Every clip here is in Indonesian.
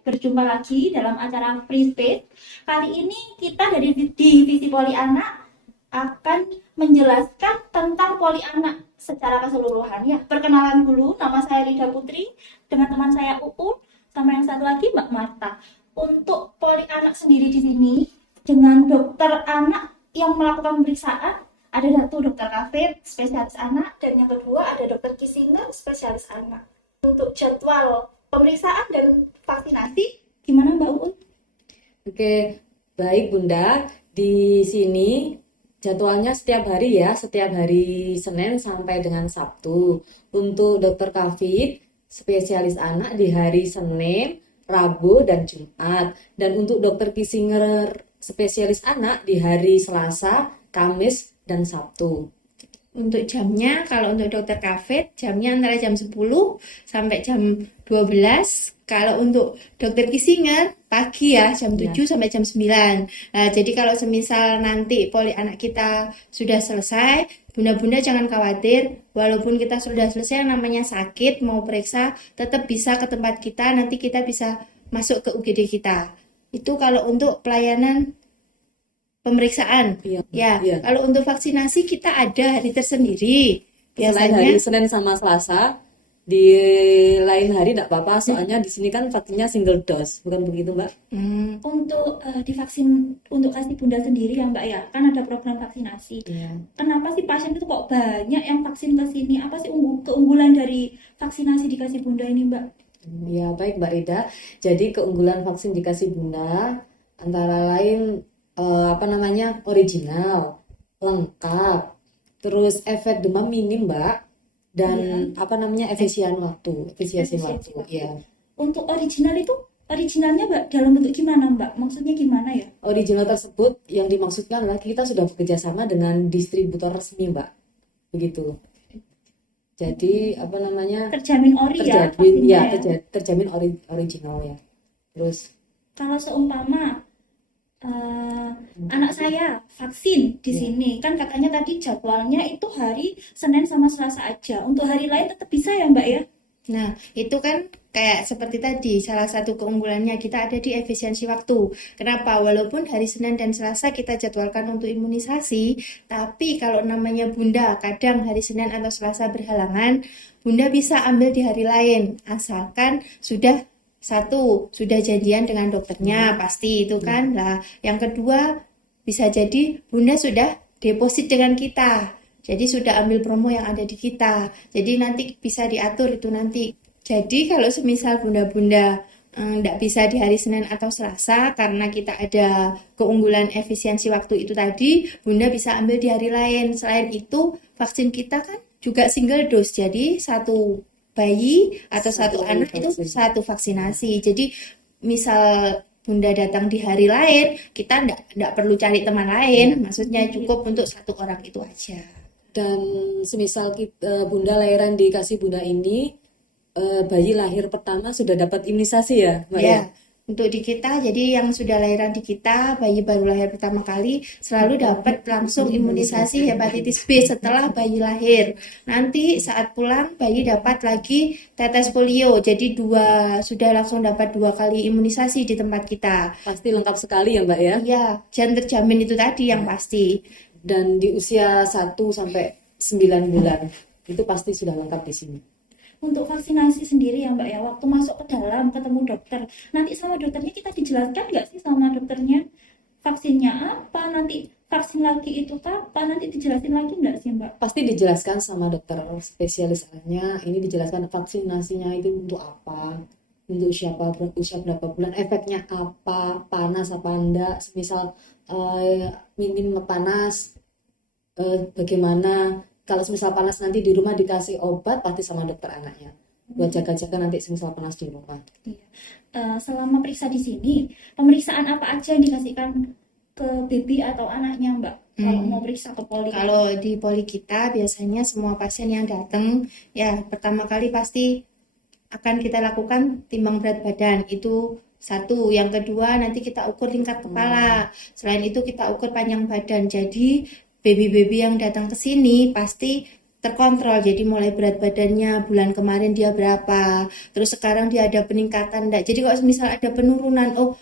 berjumpa lagi dalam acara Free Space. Kali ini kita dari Divisi Poli Anak akan menjelaskan tentang poli anak secara keseluruhan ya. Perkenalan dulu, nama saya Lida Putri dengan teman saya Uun sama yang satu lagi Mbak Marta. Untuk poli anak sendiri di sini dengan dokter anak yang melakukan pemeriksaan ada satu dokter Kafet spesialis anak dan yang kedua ada dokter Kisinger spesialis anak. Untuk jadwal pemeriksaan dan vaksinasi gimana Mbak Uun? Oke, baik Bunda. Di sini jadwalnya setiap hari ya, setiap hari Senin sampai dengan Sabtu. Untuk dokter Kafid, spesialis anak di hari Senin, Rabu, dan Jumat. Dan untuk dokter Kisinger, spesialis anak di hari Selasa, Kamis, dan Sabtu. Untuk jamnya, kalau untuk dokter Kafet, jamnya antara jam 10 sampai jam 12. Kalau untuk dokter Kisinger, pagi ya, jam 7 sampai jam 9. Nah, jadi kalau semisal nanti poli anak kita sudah selesai, bunda-bunda jangan khawatir. Walaupun kita sudah selesai, yang namanya sakit, mau periksa, tetap bisa ke tempat kita, nanti kita bisa masuk ke UGD kita. Itu kalau untuk pelayanan pemeriksaan. Ya, kalau untuk vaksinasi kita ada hari tersendiri. Selain hari Senin sama Selasa, di lain hari tidak apa-apa, soalnya di sini kan vaksinnya single dose, bukan begitu Mbak? Untuk divaksin untuk kasih bunda sendiri ya Mbak ya, kan ada program vaksinasi. Kenapa sih pasien itu kok banyak yang vaksin ke sini? Apa sih keunggulan dari vaksinasi di kasih bunda ini Mbak? Ya baik Mbak Ida, jadi keunggulan vaksin di kasih bunda antara lain original, lengkap, terus efek demam minim Mbak, dan efisiensi waktu, ya. Untuk originalnya Mbak dalam bentuk gimana Mbak? Maksudnya gimana ya? Original tersebut yang dimaksudkan adalah kita sudah bekerja sama dengan distributor resmi Mbak, begitu. Jadi terjamin ori ya? Terjamin original ya. Terus kalau seumpama anak saya vaksin di sini, kan katanya tadi jadwalnya itu hari Senin sama Selasa aja. Untuk hari lain tetap bisa ya Mbak ya? Nah, itu kan kayak seperti tadi, salah satu keunggulannya kita ada di efisiensi waktu. Kenapa? Walaupun hari Senin dan Selasa kita jadwalkan untuk imunisasi, tapi kalau namanya bunda kadang hari Senin atau Selasa berhalangan, bunda bisa ambil di hari lain, asalkan sudah janjian dengan dokternya, pasti itu kan. Lah, yang kedua bisa jadi bunda sudah deposit dengan kita. Jadi sudah ambil promo yang ada di kita. Jadi nanti bisa diatur itu nanti. Jadi kalau semisal bunda-bunda tidak bisa di hari Senin atau Selasa karena kita ada keunggulan efisiensi waktu itu tadi, bunda bisa ambil di hari lain. Selain itu, vaksin kita kan juga single dose. Jadi satu bayi atau satu anak itu satu vaksinasi. Jadi misal bunda datang di hari lain, kita enggak perlu cari teman lain. Maksudnya cukup untuk satu orang itu aja. Dan semisal bunda lahiran di kasih bunda ini, bayi lahir pertama sudah dapat imunisasi ya Mbak ya? Untuk di kita, jadi yang sudah lahiran di kita, bayi baru lahir pertama kali selalu dapat langsung imunisasi hepatitis B setelah bayi lahir. Nanti saat pulang bayi dapat lagi tetes polio. Jadi sudah langsung dapat 2 kali imunisasi di tempat kita. Pasti lengkap sekali ya Mbak ya? Iya, dan terjamin itu tadi yang pasti. Dan di usia 1 sampai 9 bulan itu pasti sudah lengkap di sini. Untuk vaksinasi sendiri ya Mbak ya, waktu masuk ke dalam ketemu dokter, nanti sama dokternya kita dijelaskan nggak sih sama dokternya vaksinnya apa, nanti vaksin lagi itu kapan, nanti dijelasin lagi nggak sih Mbak? Pasti dijelaskan sama dokter spesialis anaknya, ini dijelaskan vaksinasinya itu untuk apa, untuk usia berapa bulan, efeknya apa, panas apa enggak, semisal minim panas, bagaimana. Kalau semisal panas nanti di rumah dikasih obat, pasti sama dokter anaknya buat jaga-jaga nanti semisal panas di rumah. Selama periksa di sini, pemeriksaan apa aja yang dikasihkan ke baby atau anaknya Mbak? Kalau mau periksa ke poli? Kalau di poli kita biasanya semua pasien yang datang, ya pertama kali pasti akan kita lakukan timbang berat badan, itu satu. Yang kedua nanti kita ukur tingkat kepala. Selain itu kita ukur panjang badan. Jadi baby-baby yang datang ke sini pasti terkontrol. Jadi mulai berat badannya bulan kemarin dia berapa, terus sekarang dia ada peningkatan enggak. Jadi kalau misal ada penurunan, oh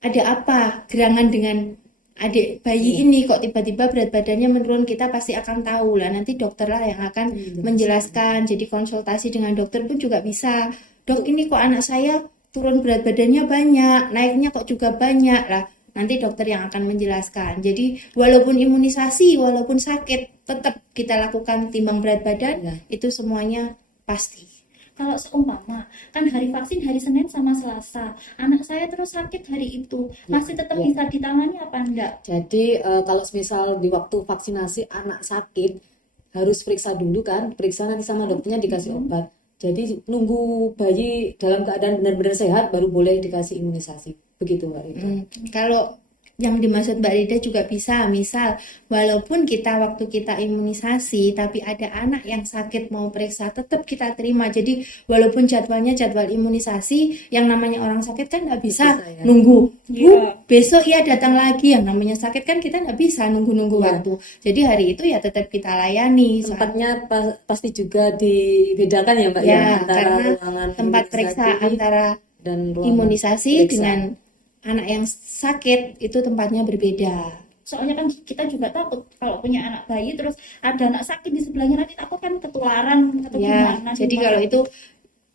ada apa gerangan dengan adik bayi ini kok tiba-tiba berat badannya menurun, kita pasti akan tahu lah. Nanti dokter lah yang akan menjelaskan. Jadi konsultasi dengan dokter pun juga bisa. Dok, ini kok anak saya turun berat badannya banyak, naiknya kok juga banyak lah. Nanti dokter yang akan menjelaskan. Jadi walaupun imunisasi, walaupun sakit, tetap kita lakukan timbang berat badan, itu semuanya pasti. Kalau seumpama kan hari vaksin hari Senin sama Selasa, anak saya terus sakit hari itu, masih tetap bisa ditangani apa enggak? Jadi kalau misal di waktu vaksinasi anak sakit harus periksa dulu kan, periksa nanti sama dokternya dikasih obat. Jadi nunggu bayi dalam keadaan benar-benar sehat baru boleh dikasih imunisasi. Begitu Mbak Rida. Kalau yang dimaksud Mbak Rida juga bisa, misal walaupun waktu kita imunisasi tapi ada anak yang sakit mau periksa, tetap kita terima. Jadi walaupun jadwalnya jadwal imunisasi, yang namanya orang sakit kan nggak bisa ya. nunggu. Besok ya datang lagi, yang namanya sakit kan kita nggak bisa nunggu-nunggu waktu. Jadi hari itu ya tetap kita layani. Tempatnya pasti juga dibedakan ya Mbak ya, antara karena ruangan tempat periksa antara dan ruangan imunisasi periksa. dengan anak yang sakit itu tempatnya berbeda. Soalnya kan kita juga takut kalau punya anak bayi terus ada anak sakit di sebelahnya, nanti takut kan ketularan atau gimana. Jadi kalau itu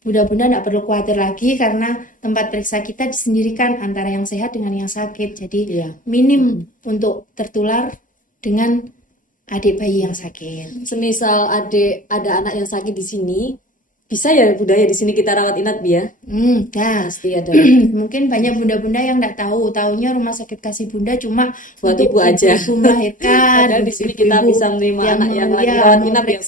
bunda-bunda tidak perlu khawatir lagi, karena tempat periksa kita disendirikan antara yang sehat dengan yang sakit. Jadi minim untuk tertular dengan adik bayi yang sakit. Semisal ada anak yang sakit di sini, bisa ya Bunda ya di sini kita rawat inap ya? Pasti ada. Mungkin banyak bunda-bunda yang nggak taunya rumah sakit Kasih Bunda cuma buat untuk ibu aja. Ibu melahirkan. Padahal di sini kita bisa menerima anak yang lagi rawat inap ya.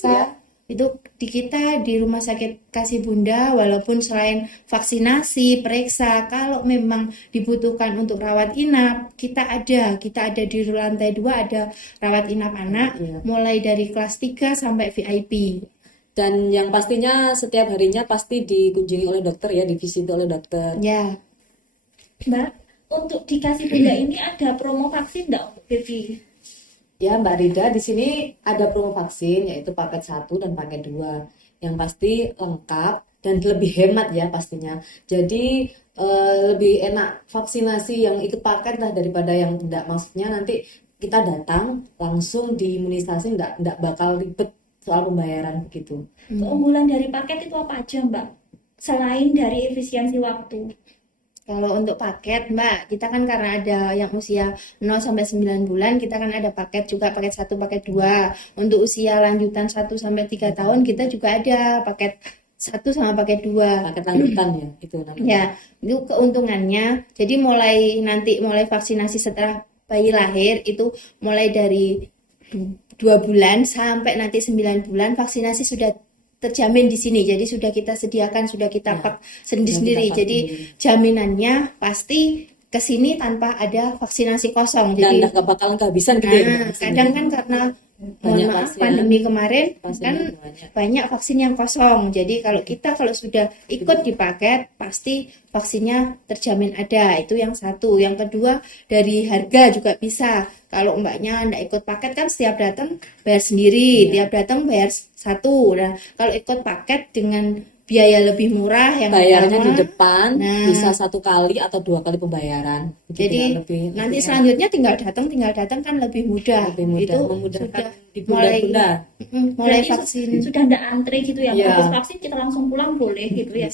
Itu kita di rumah sakit Kasih Bunda, walaupun selain vaksinasi, periksa, kalau memang dibutuhkan untuk rawat inap, kita ada di lantai 2 ada rawat inap anak, mulai dari kelas 3 sampai VIP. Dan yang pastinya setiap harinya pasti dikunjungi oleh dokter ya, divisiti oleh dokter. Ya. Mbak, untuk di Kasih Bunda ini ada promo vaksin enggak untuk baby? Ya Mbak Rida, di sini ada promo vaksin yaitu paket 1 dan paket 2. Yang pasti lengkap dan lebih hemat ya pastinya. Jadi lebih enak vaksinasi yang ikut paket lah daripada yang tidak. Maksudnya nanti kita datang langsung diimunisasi, enggak bakal ribet soal pembayaran begitu. Keunggulan dari paket itu apa aja Mbak? Selain dari efisiensi waktu. Kalau untuk paket Mbak, kita kan karena ada yang usia 0 sampai 9 bulan, kita kan ada paket juga, paket 1, paket 2. Untuk usia lanjutan 1 sampai 3 tahun kita juga ada paket 1 sama paket 2. Paket lanjutan ya, itu namanya. Ya, itu keuntungannya. Jadi mulai vaksinasi setelah bayi lahir itu mulai dari 2 bulan sampai nanti 9 bulan vaksinasi sudah terjamin di sini. Jadi sudah kita sediakan, sudah kita pak sendiri-sendiri. Jadi jaminannya pasti ke sini tanpa ada vaksinasi kosong. Dan Jadi nggak bakalan kehabisan gitu ya. kadang kan karena mohon maaf pandemi kemarin kan banyak vaksin yang kosong. Jadi kalau sudah ikut di paket pasti vaksinnya terjamin ada. Itu yang satu. Yang kedua dari harga juga bisa. Kalau mbaknya nggak ikut paket kan setiap datang bayar sendiri, tiap datang bayar satu. Nah kalau ikut paket dengan biaya lebih murah yang bayarnya pertama, di depan bisa 1 kali atau 2 kali pembayaran. Jadi nanti selanjutnya tinggal datang kan lebih mudah. Itu memudahkan sudah mulai vaksin sudah ndak antre gitu ya. Habis vaksin kita langsung pulang boleh gitu ya.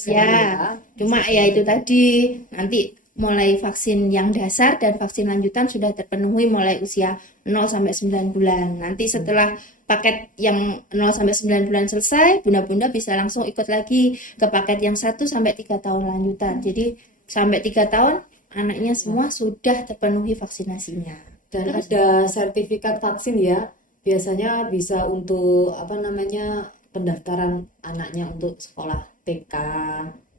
Cuma ya itu tadi nanti mulai vaksin yang dasar dan vaksin lanjutan sudah terpenuhi mulai usia 0 sampai 9 bulan. Nanti setelah paket yang 0 sampai 9 bulan selesai, bunda-bunda bisa langsung ikut lagi ke paket yang 1 sampai 3 tahun lanjutan. Jadi sampai 3 tahun anaknya semua sudah terpenuhi vaksinasinya. Dan ada sertifikat vaksin ya. Biasanya bisa untuk pendaftaran anaknya untuk sekolah TK,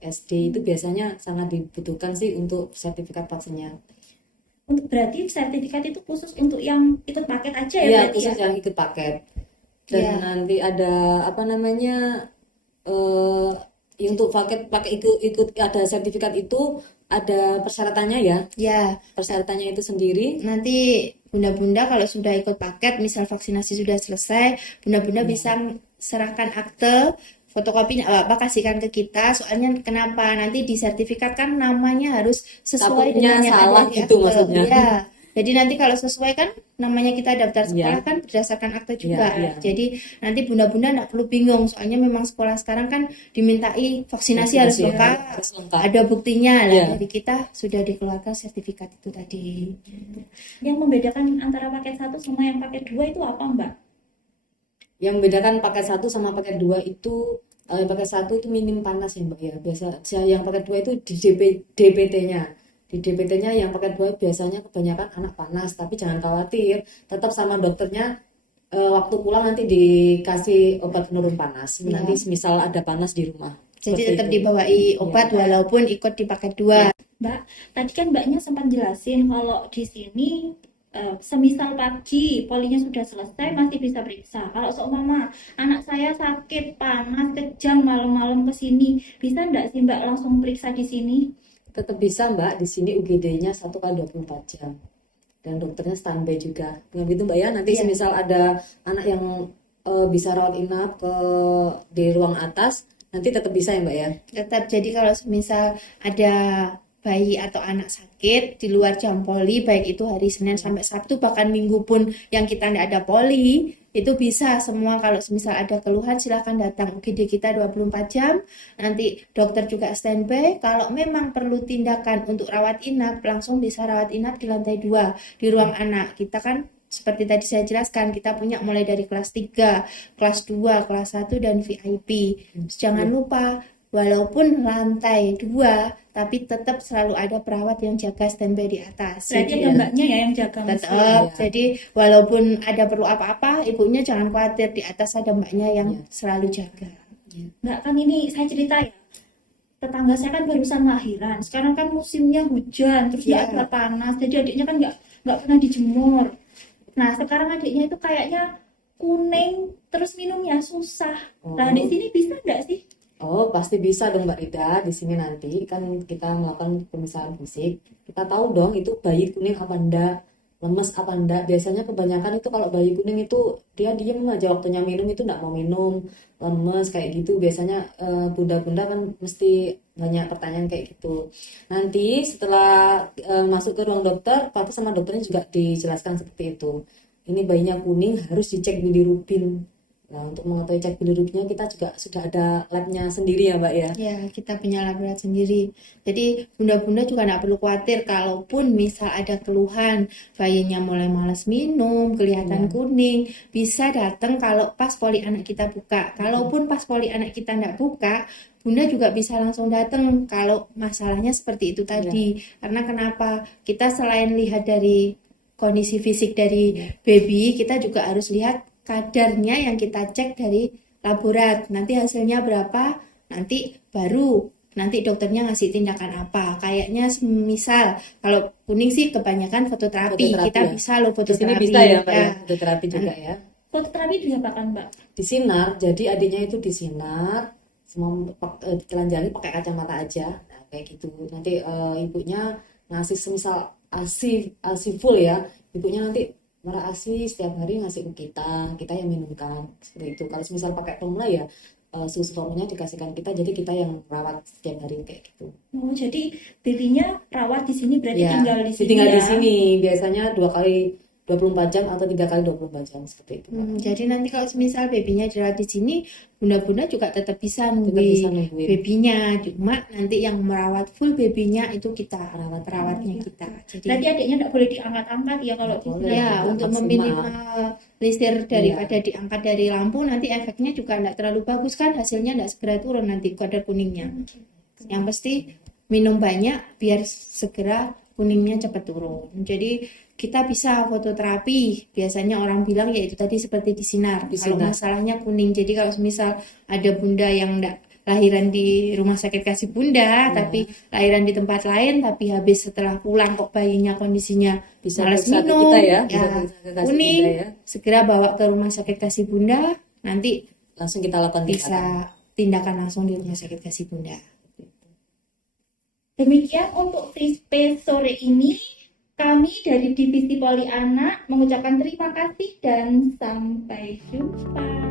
SD itu biasanya sangat dibutuhkan sih untuk sertifikat vaksinnya. Untuk berarti sertifikat itu khusus untuk yang ikut paket aja ya? Iya, berarti khusus yang ikut paket. Dan nanti ada untuk paket ikut ada sertifikat itu ada persyaratannya ya. Ya, persyaratannya itu sendiri. Nanti bunda-bunda kalau sudah ikut paket, misal vaksinasi sudah selesai, bunda-bunda bisa serahkan akte, fotokopi apa kasihkan ke kita. Soalnya kenapa? Nanti di sertifikat kan namanya harus sesuai Takutnya dengan yang ada salah di gitu akte. maksudnya. Ya. Jadi nanti kalau sesuai kan namanya kita daftar sekolah Iya, kan berdasarkan akte iya, juga. iya. Jadi nanti bunda-bunda nggak perlu bingung. Soalnya memang sekolah sekarang kan dimintai vaksinasi harus Vaksinasi lengkap. harus lengkap. Ada buktinya lah Iya. dari kita sudah dikeluarkan sertifikat itu tadi. Yang membedakan antara paket 1 sama yang paket 2 itu apa, Mbak? Yang membedakan paket 1 sama paket 2 itu paket 1 itu minim panas ya Mbak ya. Biasa yang paket 2 itu di DPT-nya. Di DPT-nya yang paket 2 biasanya kebanyakan anak panas, tapi jangan khawatir, tetap sama dokternya waktu pulang nanti dikasih obat penurun panas. Ya. Nanti misal ada panas di rumah. Jadi Seperti tetap itu. dibawai obat walaupun ikut di paket 2. Mbak, tadi kan Mbaknya sempat jelasin kalau di sini semisal pagi polinya sudah selesai masih bisa periksa. Kalau seumpama anak saya sakit, panas, kejang malam-malam ke sini, bisa enggak sih Mbak langsung periksa di sini? Tetap bisa Mbak, di sini UGD-nya 1 kali 24 jam. Dan dokternya standby juga. Dengan gitu Mbak ya, nanti Iya. semisal ada anak yang bisa rawat inap di ruang atas, nanti tetap bisa ya Mbak ya. Tetap jadi kalau misal ada bayi atau anak sakit di luar jam poli, baik itu hari Senin sampai Sabtu, bahkan Minggu pun yang kita tidak ada poli, itu bisa semua. Kalau misal ada keluhan silahkan datang UGD kita 24 jam, nanti dokter juga standby. Kalau memang perlu tindakan untuk rawat inap, langsung bisa rawat inap di lantai 2 di ruang anak. Kita kan seperti tadi saya jelaskan, kita punya mulai dari kelas 3, kelas 2, kelas 1, dan VIP. Jangan lupa, walaupun lantai 2, tapi tetap selalu ada perawat yang jaga standby di atas. Berarti ada Iya. Mbaknya ya yang jaga Tetap, Iya. jadi walaupun ada perlu apa-apa, ibunya jangan khawatir, di atas ada mbaknya yang Iya. selalu jaga. Mbak, kan ini saya cerita ya. Tetangga saya kan barusan lahiran. Sekarang kan musimnya hujan, terus Iya. ada panas. Jadi adiknya kan nggak pernah dijemur. Nah, sekarang adiknya itu kayaknya kuning, terus minumnya susah. Nah, di sini bisa nggak sih? Oh, pasti bisa dong Mbak Rida. Di sini nanti kan kita melakukan pemeriksaan fisik. Kita tahu dong itu bayi kuning apa enggak, lemes apa enggak. Biasanya kebanyakan itu kalau bayi kuning itu dia diem aja waktunya minum itu enggak mau minum, lemes kayak gitu. Biasanya bunda-bunda kan mesti banyak pertanyaan kayak gitu. Nanti setelah masuk ke ruang dokter, pasti sama dokternya juga dijelaskan seperti itu. Ini bayinya kuning harus dicek bilirubin. Nah, untuk mengetahui cek bilirubinnya kita juga sudah ada labnya sendiri ya Mbak ya. Ya, kita punya laboratorium sendiri. Jadi bunda-bunda juga nggak perlu khawatir kalaupun misal ada keluhan, bayinya mulai malas minum, kelihatan kuning, bisa datang kalau pas poli anak kita buka. Kalaupun pas poli anak kita nggak buka, bunda juga bisa langsung datang kalau masalahnya seperti itu tadi. Karena kenapa? Kita selain lihat dari kondisi fisik dari baby, kita juga harus lihat kadarnya yang kita cek dari laborat. Nanti hasilnya berapa, nanti baru nanti dokternya ngasih tindakan apa. Kayaknya misal kalau kuning sih kebanyakan fototerapi. Fototerapi Kita ya. bisa loh Di sini fototerapi. bisa ya Mbak ya, Ya. fototerapi juga ya. Fototerapi diapakan, Mbak? Disinar, jadi adiknya itu disinar, semua telanjangi pakai kacamata aja. Nah, kayak gitu. Nanti ibunya ngasih semisal ASI full ya. Ibunya nanti merah ASI setiap hari ngasih ke kita yang minumkan seperti itu. Kalau misal pakai formula ya susu formulanya dikasihkan kita, jadi kita yang rawat setiap hari kayak gitu. Oh, jadi babynya rawat di sini berarti Ya, tinggal di sini ditinggal ya. di sini biasanya 2 kali 24 jam atau 3 kali 24 jam seperti itu. Jadi nanti kalau misal babynya dirawat di sini, bunda-bunda juga tetap bisa Tetap bisa nungguin nungguin. babynya. Cuma nanti yang merawat full babynya itu kita, perawatnya kita. Jadi Berarti adiknya nggak boleh diangkat-angkat ya kalau di Boleh. sini. ya, juga untuk maksimal. meminimalisir daripada diangkat dari lampu, nanti efeknya juga tidak terlalu bagus kan, hasilnya tidak segera turun nanti kadar kuningnya. Yang pasti minum banyak biar segera kuningnya cepat turun. Jadi kita bisa fototerapi. Biasanya orang bilang ya itu tadi seperti disinar. Kalau Disinar. masalahnya kuning. Jadi kalau misal ada bunda yang enggak lahiran di rumah sakit kasih bunda, tapi lahiran di tempat lain, tapi habis setelah pulang kok bayinya kondisinya Bisa malas periksa ke minum, kita ya, bisa ya, periksa ke kasih kuning, bunda ya. segera bawa ke rumah sakit kasih bunda, nanti Langsung kita lakukan tindakan. bisa tindakan langsung di rumah sakit kasih bunda. Demikian untuk Free Space sore ini. Kami dari Divisi Poli Anak mengucapkan terima kasih dan sampai jumpa.